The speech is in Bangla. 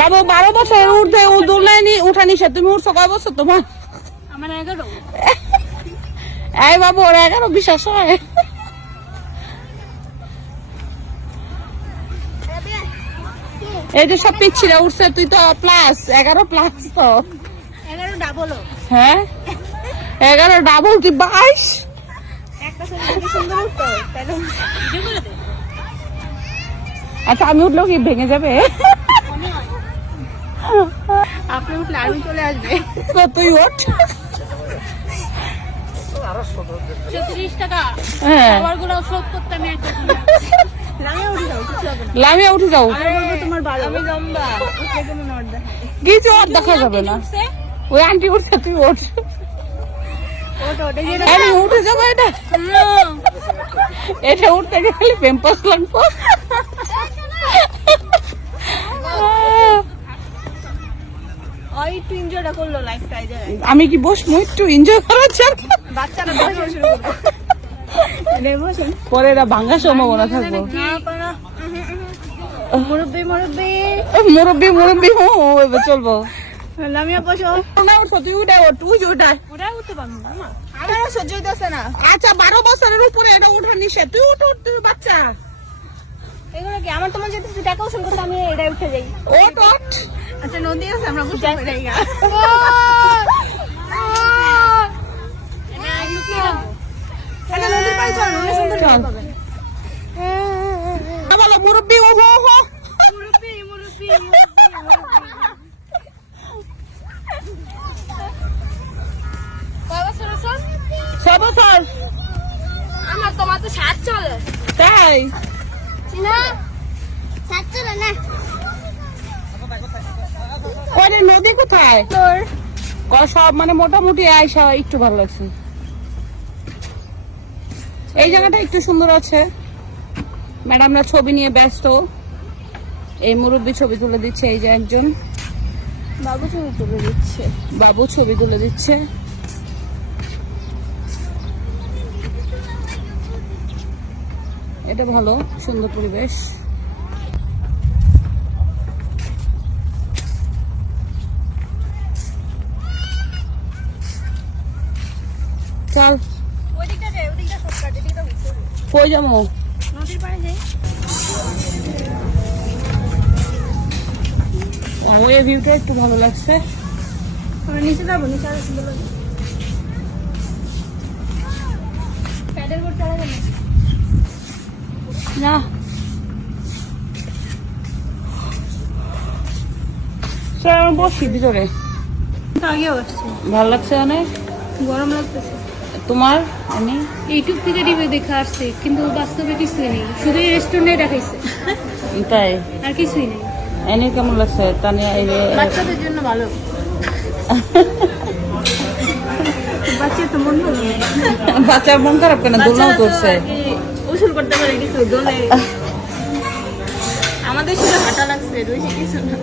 বাবু 12 বছর উঠে দোলাইনি উঠানি সে তুমি উঠছো কয় বছর তোমার? আমার 11। এই বাবু ওর 11 বিশ্বাস হয়? এই যে সব পিচ্ছিরা উঠছে তুই তো প্লাস 11 প্লাস তো 11 ডাবল। হ্যাঁ 11 ডাবল কি 22? একটা ছবি কি সুন্দর উঠতো তাহলে ভিডিও করে দে। আচ্ছা আমি উঠলেও কি ভেঙে যাবে? আপনি উঠলে আমি চলে আসবে। তো তুই ওঠ। 34 টাকা হ্যাঁ খাবারগুলো শোধ করতে আমি একটা লামিয়া উঠে যাও, কিছু হবে না। লামিয়া উঠে যাও। আমি বলবো তোমার ভালো, আমি লম্বা, উঠলে কোনো নড় দেখায়। কিছু আর দেখা যাবে না। উঠছে? ওই আন্টি উঠছে তুই ওঠ। ওটা ওটা যেটা আমি উঠে যাবো এটা এটা উঠতে গেলে পেম্পাস লাগবো। ওই একটু এনজয়টা করলো লাইফটা এই জায়গায়। আমি কি বসবো একটু এনজয় করার জন্য? বাচ্চারা বসে শুরু করবে। এনে বসেন। পরে এরা ভাঙার সম্ভাবনা থাকবো। না পারা। মুরব্বি মুরব্বি মুরব্বি মুরব্বি এবার চলবো। লামিয়া বসো। না উঠো তুই উঠে ওঠ তুই উঠে। ওটা উঠতে পারবো না মা। আমার সহ্য হইতেছে না। আচ্ছা 12 বছরের উপরে এটা ওঠা নিষেধ। তুই উঠ উঠ তুই বাচ্চা। এগুলো কি আমার তোমার যেতে টাকা উসুল করতে আমি এটাই উঠে যাই। ওঠ ওঠ। আচ্ছা নদী আছে আমরা বুঝতে পারি না। এটা নদীর পাড়ে চল, অনেক সুন্দর চল। পাবেন। বলো মুরব্বি ও হো হো। মুরব্বি মুরব্বি কয় বছর আছে? 6 বছর। আমার তোমার তো 7 চলে। তাই না 7 চলে না। ওরে নদী কোথায়? তোর সব মানে মোটামুটি আইসা একটু ভালো লাগছে। এই জায়গাটা একটু সুন্দর আছে। ম্যাডামরা ছবি নিয়ে ব্যস্ত। এই মুরব্বি ছবি তুলে দিচ্ছে। এই যে একজন বাবু ছবি তুলে দিচ্ছে। বাবু ছবি তুলে দিচ্ছে। এটা ভালো সুন্দর পরিবেশ। চল ওই দিকটা যাই, ওই দিকটা শর্টকাট, এদিকটা ঘুরতে হবে। কই যাবো? নদীর পাড়ে যাই। ওই ভিউটা একটু ভালো লাগছে। আমরা নিচে যাবো, নিচে আরো সুন্দর লাগবে। প্যাডেল বোর্ড চালা যাবে না চল আমি বসি ভিতরে। আগেও আসছে, ভালো লাগছে অনেক। গরম লাগতেছে। তোমার? আমি ইউটিউব থেকে রিভিউ দেখে আসছে, কিন্তু বাস্তবে কিছুই নেই, শুধু রেস্টুরেন্টে দেখাইছে, তাই আর কিছুই নেই। এনে কেমন লাগছে তানিয়া? এই যে বাচ্চাদের জন্য ভালো। বাচ্চা তো মন ভালো। বাচ্চার মন খারাপ কেন? দোলনাও করছে। উসুল করতে পারে কিছু দোলে। আমাদের শুধু হাঁটা লাগছে, রয়েছে কিছু না।